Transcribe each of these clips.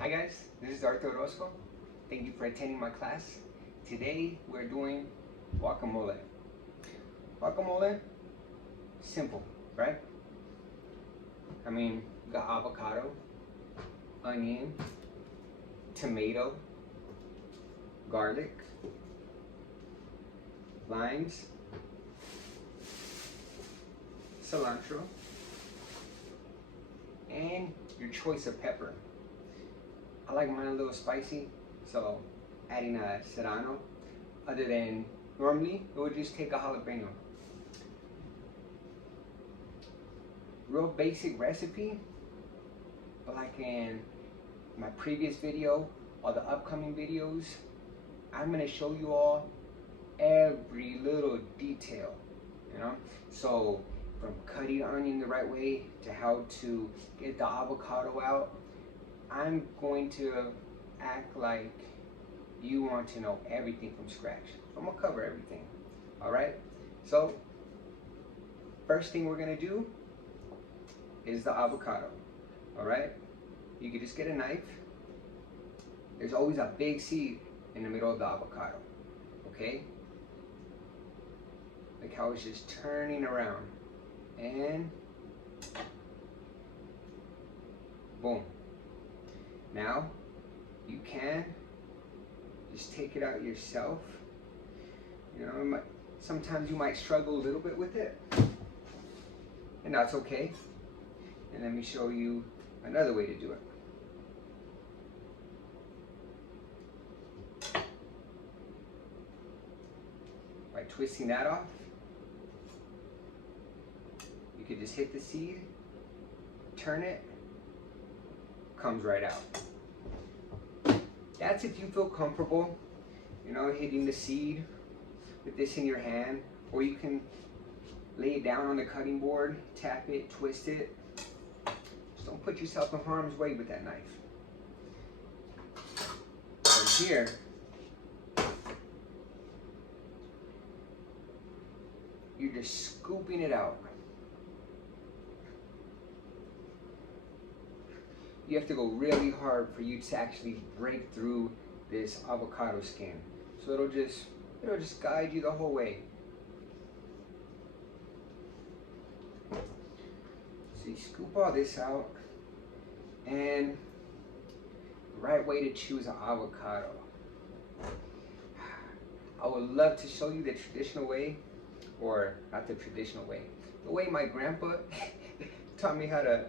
Hi guys, this is Arthur Orozco. Thank you for attending my class. Today we're doing guacamole. Guacamole, simple, right? I mean, you got avocado, onion, tomato, garlic, limes, cilantro, and your choice of pepper. I like mine a little spicy, so adding a serrano, other than normally it would just take a jalapeno. Real basic recipe, but like in my previous video or the upcoming videos, I'm gonna show you all every little detail, you know? So from cutting onion the right way to how to get the avocado out, I'm going to act like you want to know everything from scratch. I'm gonna cover everything, all right? So first thing we're gonna do is the avocado, all right? You can just get a knife. There's always a big seed in the middle of the avocado, okay? Like how it's just turning around, and boom. Now, you can just take it out yourself. You know, sometimes you might struggle a little bit with it, and that's okay. And let me show you another way to do it. By twisting that off, you could just hit the seed, turn it, comes right out. That's if you feel comfortable, you know, hitting the seed with this in your hand, or you can lay it down on the cutting board, tap it, twist it. Just don't put yourself in harm's way with that knife. From here, you're just scooping it out. You have to go really hard for you to actually break through this avocado skin. So it'll just guide you the whole way. So you scoop all this out, and the right way to choose an avocado. I would love to show you the traditional way, or not the traditional way, the way my grandpa taught me how to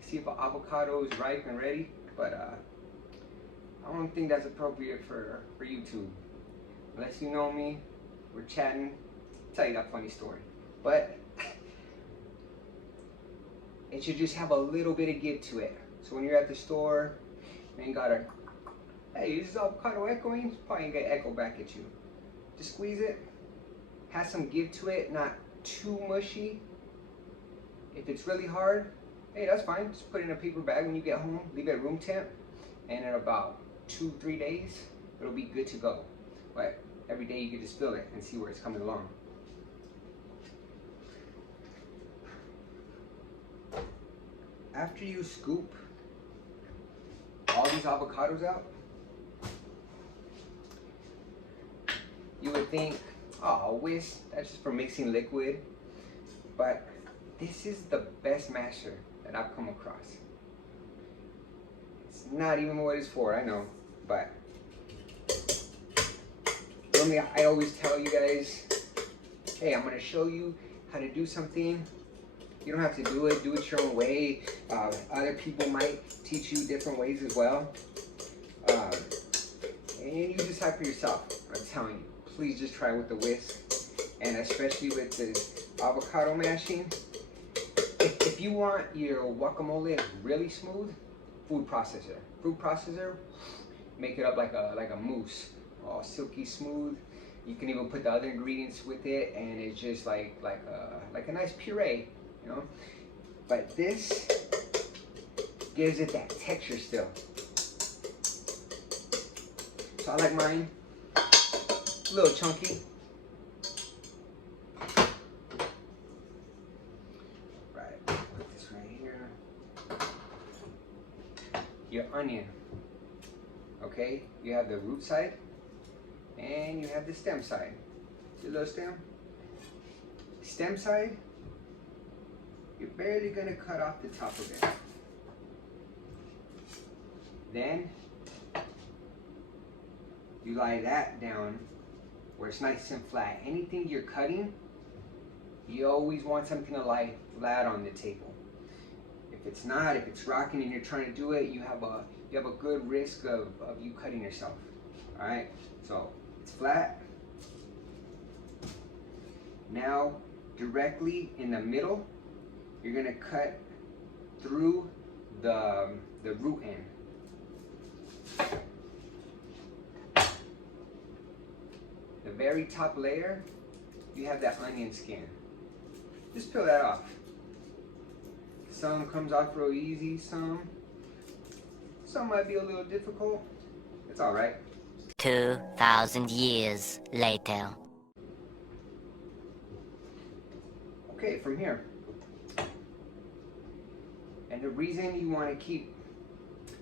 see if an avocado is ripe and ready, but I don't think that's appropriate for YouTube. Unless you know me, we're chatting, I'll tell you that funny story. But it should just have a little bit of give to it. So when you're at the store, you ain't gotta, hey, is this avocado echoing? It's probably ain't gonna echo back at you. Just squeeze it, have some give to it, not too mushy. If it's really hard, hey, that's fine. Just put it in a paper bag when you get home, leave it at room temp, and in about 2-3 days, it'll be good to go. But every day you can just feel it and see where it's coming along. After you scoop all these avocados out, you would think, oh, a whisk, that's just for mixing liquid. But this is the best masher that I've come across. It's not even what it's for, I know, but normally I always tell you guys, hey, I'm gonna show you how to do something. You don't have to do it your own way. Other people might teach you different ways as well. And you decide for yourself. I'm telling you, please just try with the whisk. And especially with the avocado mashing. If you want your guacamole really smooth, food processor. Food processor, make it up like a mousse. All silky smooth. You can even put the other ingredients with it, and it's just like a nice puree, you know. But this gives it that texture still. So I like mine a little chunky. Right, put this right here. your onion. Okay, you have the root side and you have the stem side. See the little stem? Stem side, you're barely gonna cut off the top of it. Then you lie that down where it's nice and flat. Anything you're cutting, you always want something to lie flat on the table. If it's not, if it's rocking and you're trying to do it, you have a good risk of you cutting yourself. All right, so it's flat. Now, directly in the middle, you're gonna cut through the root end. The very top layer, you have that onion skin. Just peel that off. Some comes off real easy, some might be a little difficult. It's all right. 2,000 years later. Okay, from here. And the reason you want to keep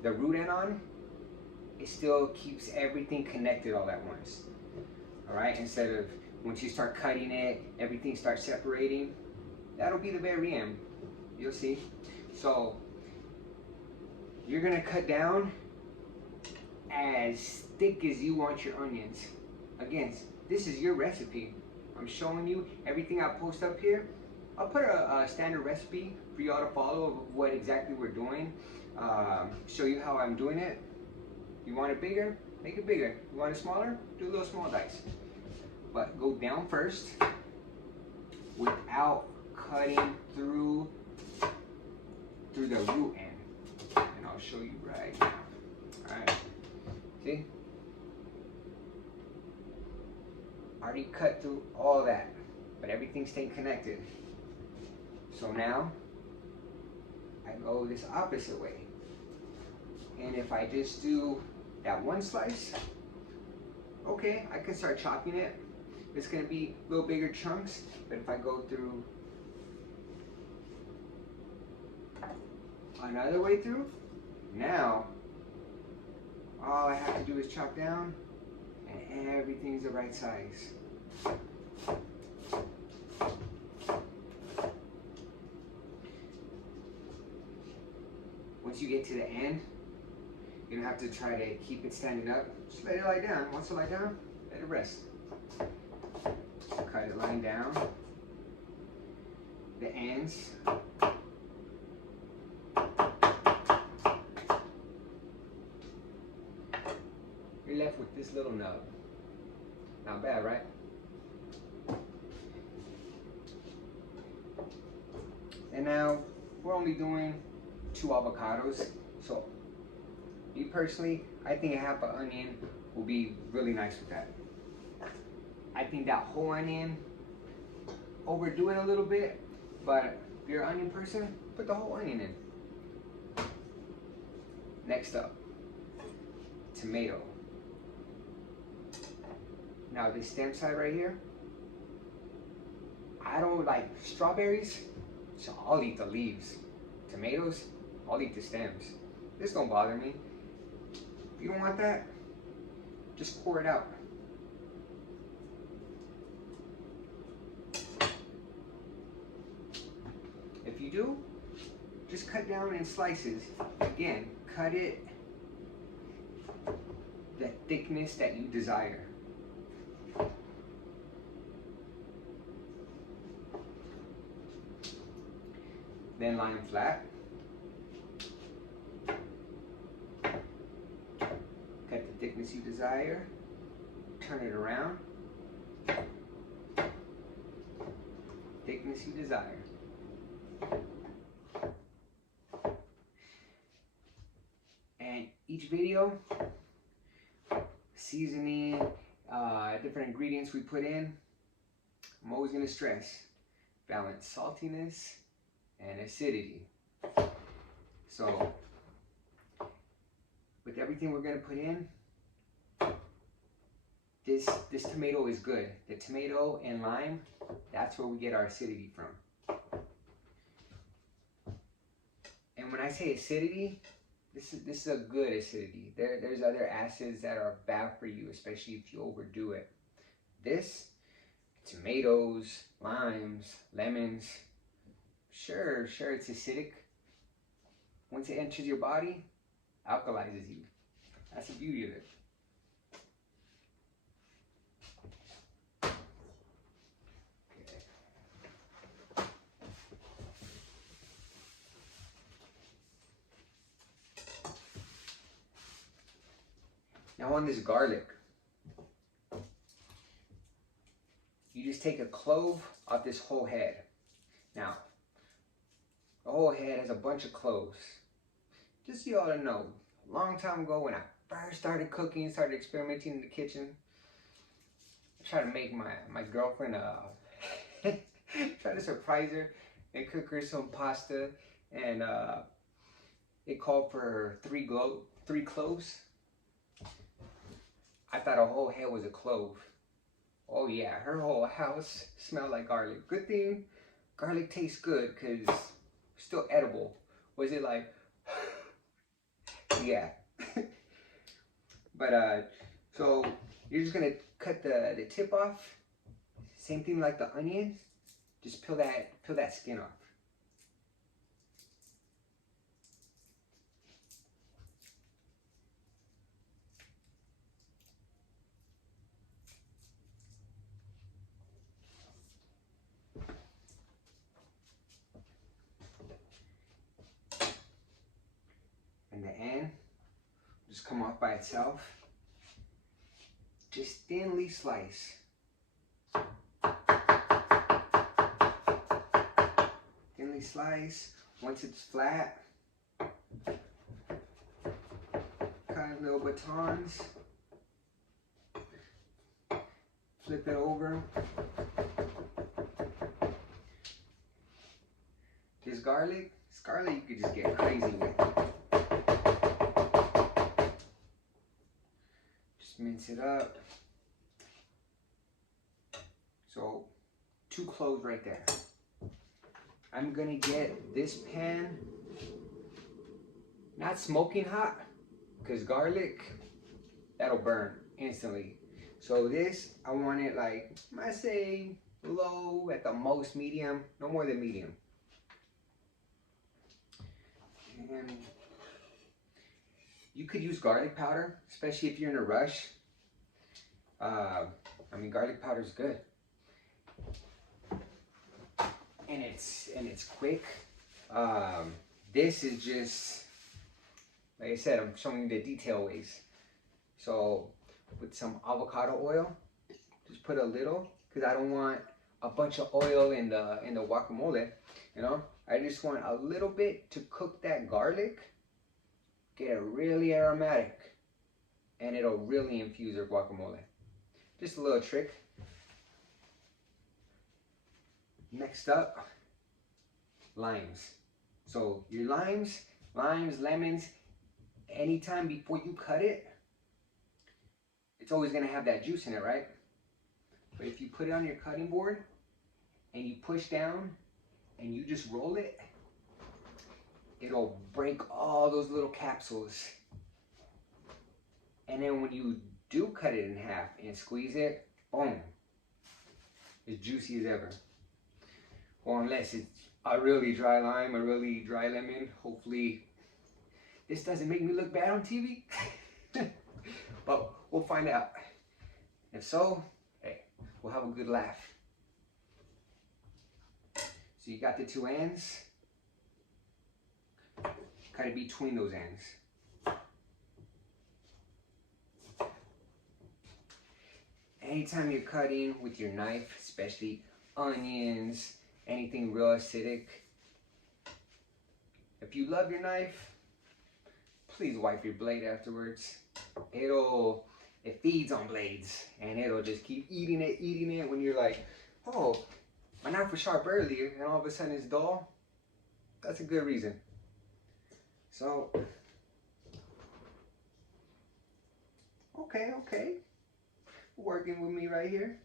the root end on, it still keeps everything connected all at once. All right, instead of once you start cutting it, everything starts separating. That'll be the very end. You'll see. So you're gonna cut down as thick as you want your onions. Again, this is your recipe. I'm showing you everything I post up here. I'll put a standard recipe for y'all to follow of what exactly we're doing. Show you how I'm doing it. You want it bigger? Make it bigger. You want it smaller? Do a little small dice. But go down first without cutting through the root end. And I'll show you right now. Alright. See? Already cut through all that, but everything stayed connected. So now I go this opposite way. And if I just do that one slice, okay, I can start chopping it. It's gonna be a little bigger chunks, but if I go through another way through, now all I have to do is chop down and everything's the right size. Once you get to the end, you don't have to try to keep it standing up. Just let it lie down. Once it lie down, let it rest. Cut it lying down. The ends. You're left with this little nub. Not bad, right? And now we're only doing 2 avocados. So me personally, I think a half an onion will be really nice with that. I think that whole onion, overdo it a little bit, but if you're an onion person, put the whole onion in. Next up, tomato. Now this stem side right here, I don't like strawberries, so I'll eat the leaves. Tomatoes, I'll eat the stems. This don't bother me. If you don't want that, just pour it out. If you do, just cut down in slices. Again, cut it the thickness that you desire. Then lie them flat. Cut the thickness you desire. Turn it around. Thickness you desire. And each video, seasoning, different ingredients we put in, I'm always going to stress balance saltiness and acidity. So with everything we're going to put in, this tomato is good. The tomato and lime, that's where we get our acidity from. And when I say acidity, This is a good acidity. There's other acids that are bad for you, especially if you overdo it. This, tomatoes, limes, lemons, sure, it's acidic. Once it enters your body, alkalizes you. That's the beauty of it. Now on this garlic, you just take a clove off this whole head. Now, the whole head has a bunch of cloves. Just so you all to know, a long time ago when I first started cooking, started experimenting in the kitchen, I tried to make my girlfriend try to surprise her and cook her some pasta, and it called for three cloves. I thought her whole head was a clove. Oh yeah, her whole house smelled like garlic. Good thing garlic tastes good because it's still edible. Was it like, yeah. But so you're just gonna cut the tip off. Same thing like the onion. Just peel that skin off. And the end just come off by itself. Just thinly slice. Thinly slice. Once it's flat, cut little batons. Flip it over. This garlic you could just get crazy with. Just mince it up. So 2 cloves right there. I'm gonna get this pan not smoking hot, because garlic, that'll burn instantly. So this, I want it like, I say low, at the most medium, no more than medium. And you could use garlic powder, especially if you're in a rush. I mean, garlic powder is good. And it's quick. This is just, like I said, I'm showing you the detail ways. So with some avocado oil, just put a little, because I don't want a bunch of oil in the guacamole, you know. I just want a little bit to cook that garlic, get it really aromatic, and it'll really infuse your guacamole. Just a little trick. Next up, limes. So your limes, lemons, anytime before you cut it, it's always gonna have that juice in it, right? But if you put it on your cutting board and you push down and you just roll it, it'll break all those little capsules. And then when you do cut it in half and squeeze it, boom, it's juicy as ever. Or unless it's a really dry lime, a really dry lemon. Hopefully this doesn't make me look bad on TV. But we'll find out. If so, hey, we'll have a good laugh. So you got the 2 ends. Cut it between those ends. Anytime you're cutting with your knife, especially onions, anything real acidic, if you love your knife, please wipe your blade afterwards. It feeds on blades, and it'll just keep eating it when you're like, oh, my knife was sharp earlier and all of a sudden it's dull. That's a good reason. So okay, working with me right here.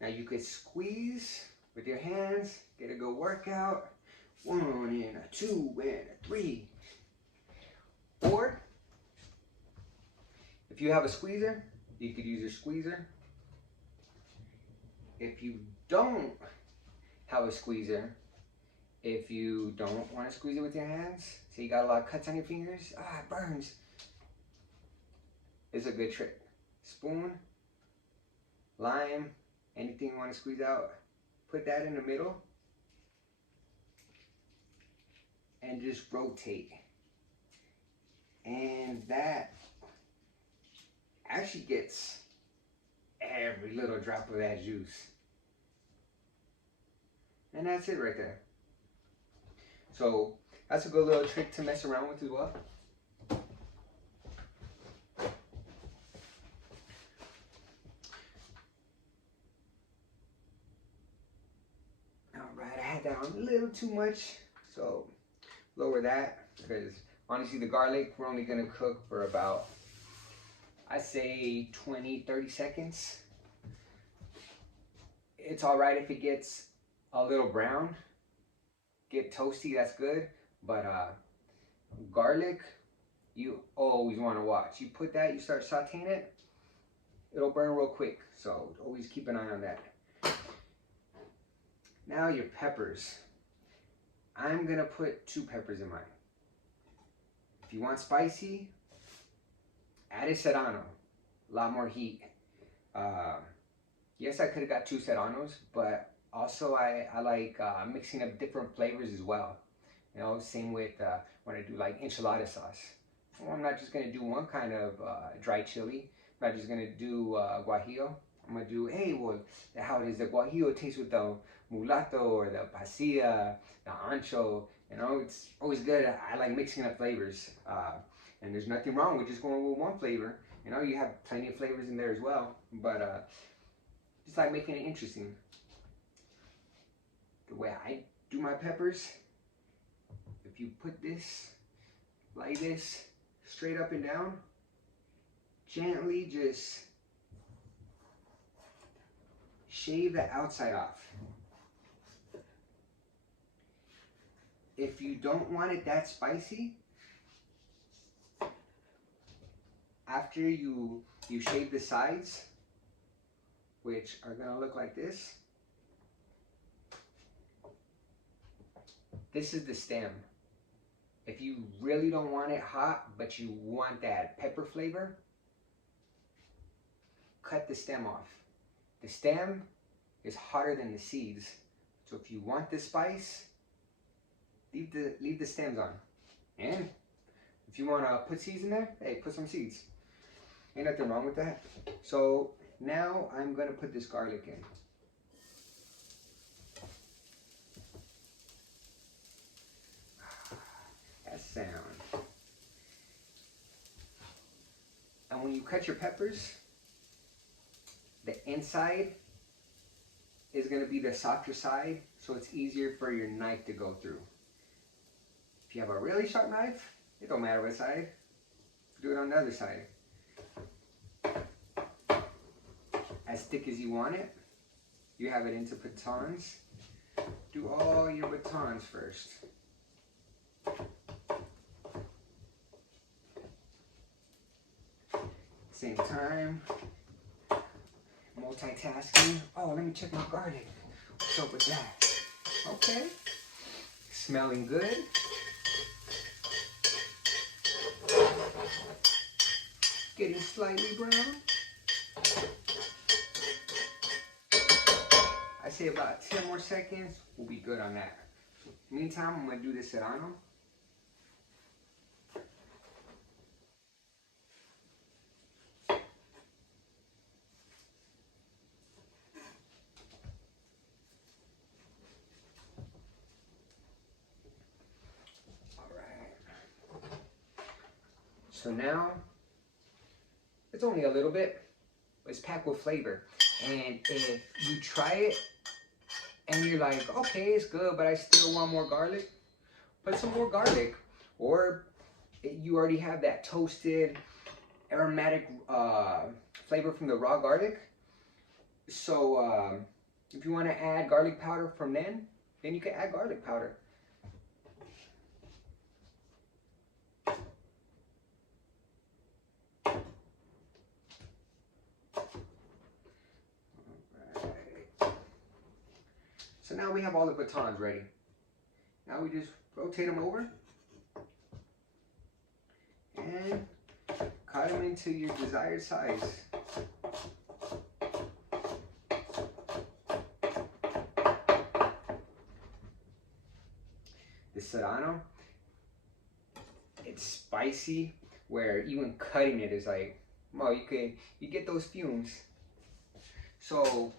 Now you could squeeze with your hands. Get a good workout. 1 and a 2 and a 3. Or if you have a squeezer, you could use your squeezer. If you don't have a squeezer, if you don't want to squeeze it with your hands, so you got a lot of cuts on your fingers, it burns, it's a good trick. Spoon, lime, anything you want to squeeze out, put that in the middle and just rotate. And that actually gets every little drop of that juice. And that's it right there. So that's a good little trick to mess around with as well. Alright, I had that on a little too much, so lower that, because honestly the garlic, we're only going to cook for about, I say 20-30 seconds. It's alright if it gets a little brown, get toasty, that's good. But garlic, you always want to watch. You put that, you start sauteing it, it'll burn real quick. So always keep an eye on that. Now your peppers. I'm going to put 2 peppers in mine. If you want spicy, add a serrano. A lot more heat. Yes, I could have got 2 serranos, but also I like mixing up different flavors as well. You know, same with when I do like enchilada sauce. Well, I'm not just going to do one kind of dry chili. I'm not just going to do guajillo. I'm going to do, hey, well, how does the guajillo taste with the mulato or the pasilla, the ancho? You know, it's always good. I like mixing up flavors. And there's nothing wrong with just going with one flavor. You know, you have plenty of flavors in there as well. But just like making it interesting. The way I do my peppers, if you put this like this, straight up and down, gently just shave the outside off. If you don't want it that spicy, after you shave the sides, which are gonna look like this, this is the stem. If you really don't want it hot, but you want that pepper flavor, cut the stem off. The stem is hotter than the seeds. So if you want the spice, leave the stems on. And if you want to put seeds in there, hey, put some seeds. Ain't nothing wrong with that. So now I'm going to put this garlic in. That sound. And when you cut your peppers, the inside is going to be the softer side, so it's easier for your knife to go through. If you have a really sharp knife, it don't matter what side. Do it on the other side. As thick as you want it. You have it into batons. Do all your batons first. Same time. Multitasking. Oh, let me check my garlic. What's up with that? Okay. Smelling good. Getting slightly brown. I say about 10 more seconds, we'll be good on that. Meantime, I'm going to do the serrano. So now, it's only a little bit, but it's packed with flavor. And if you try it and you're like, okay, it's good, but I still want more garlic, put some more garlic. Or you already have that toasted aromatic flavor from the raw garlic. So If you want to add garlic powder from then you can add garlic powder. So now we have all the batons ready. Now we just rotate them over and cut them into your desired size. The Cilantro, it's spicy where even cutting it is like, well, you get those fumes. So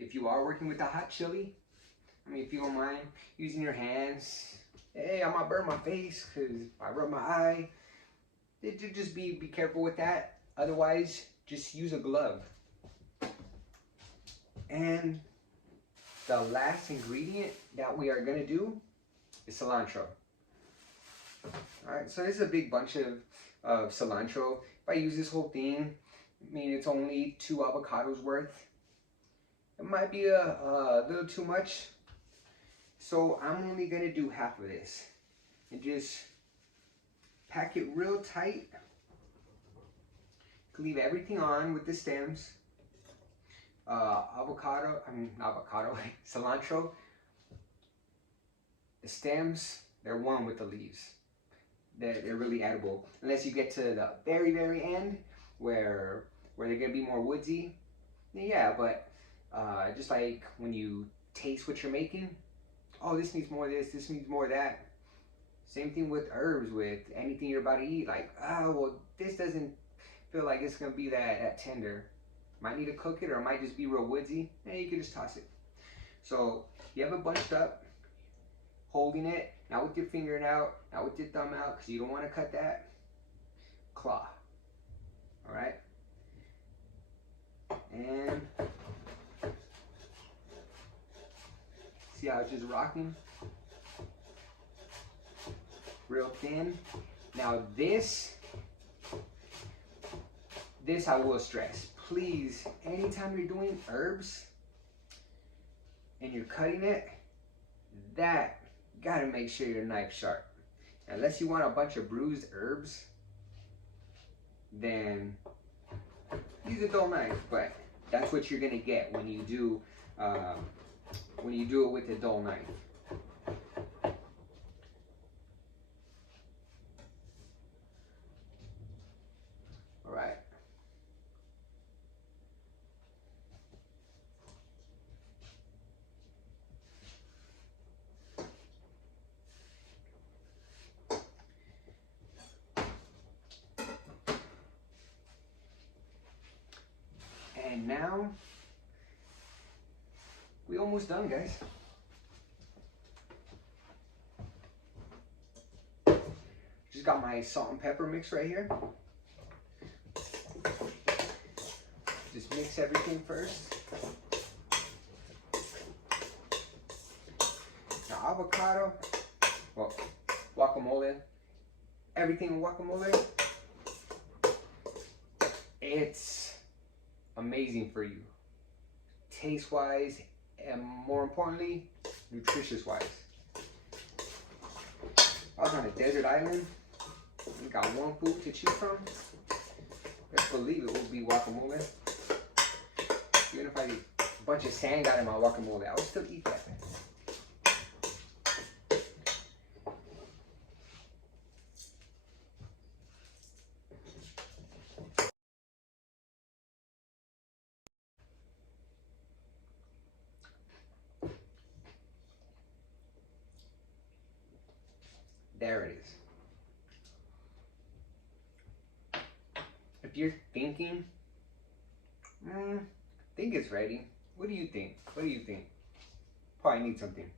if you are working with a hot chili, I mean, if you don't mind using your hands, hey, I might burn my face because I rub my eye. Just be careful with that. Otherwise, just use a glove. And the last ingredient that we are gonna do is cilantro. All right, so this is a big bunch of cilantro. If I use this whole thing, I mean, it's only 2 avocados worth. It might be a little too much. So I'm only gonna do half of this and just pack it real tight. Leave everything on with the stems. Cilantro. The stems, they're one with the leaves. They're really edible. Unless you get to the very, very end where they're gonna be more woodsy. Yeah, but just like when you taste what you're making, oh, this needs more of this needs more of that. Same thing with herbs, with anything you're about to eat. Like, well, this doesn't feel like it's gonna be that tender. Might need to cook it, or it might just be real woodsy. And you can just toss it. So you have it bunched up, holding it, not with your finger out, not with your thumb out, because you don't want to cut that. Claw. All right. And see how it's just rocking? Real thin. Now this I will stress. Please, anytime you're doing herbs and you're cutting it, that gotta make sure your knife's sharp. Unless you want a bunch of bruised herbs, then use a dull knife. But that's what you're gonna get when you do it with a dull knife. All right. And now, we almost done, guys. Just got my salt and pepper mix right here. Just mix everything first. Now avocado, well, guacamole, everything in guacamole, it's amazing for you, taste-wise, and more importantly, nutritious-wise. I was on a desert island, we got one food to choose from. Best believe it would be guacamole. Even if I eat a bunch of sand out of my guacamole, I would still eat that. There it is. If you're thinking, I think it's ready. What do you think? What do you think? Probably need something.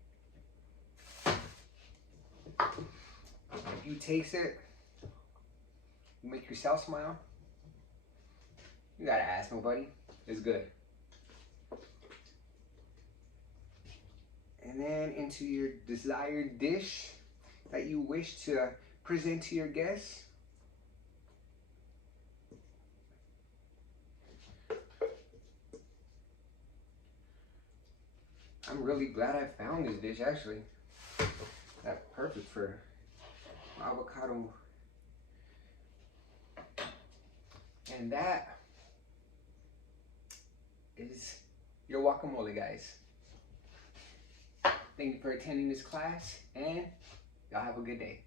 If you taste it, you make yourself smile. You gotta ask nobody. It's good. And then into your desired dish that you wish to present to your guests. I'm really glad I found this dish actually. That's perfect for avocado. And that is your guacamole, guys. Thank you for attending this class, and y'all have a good day.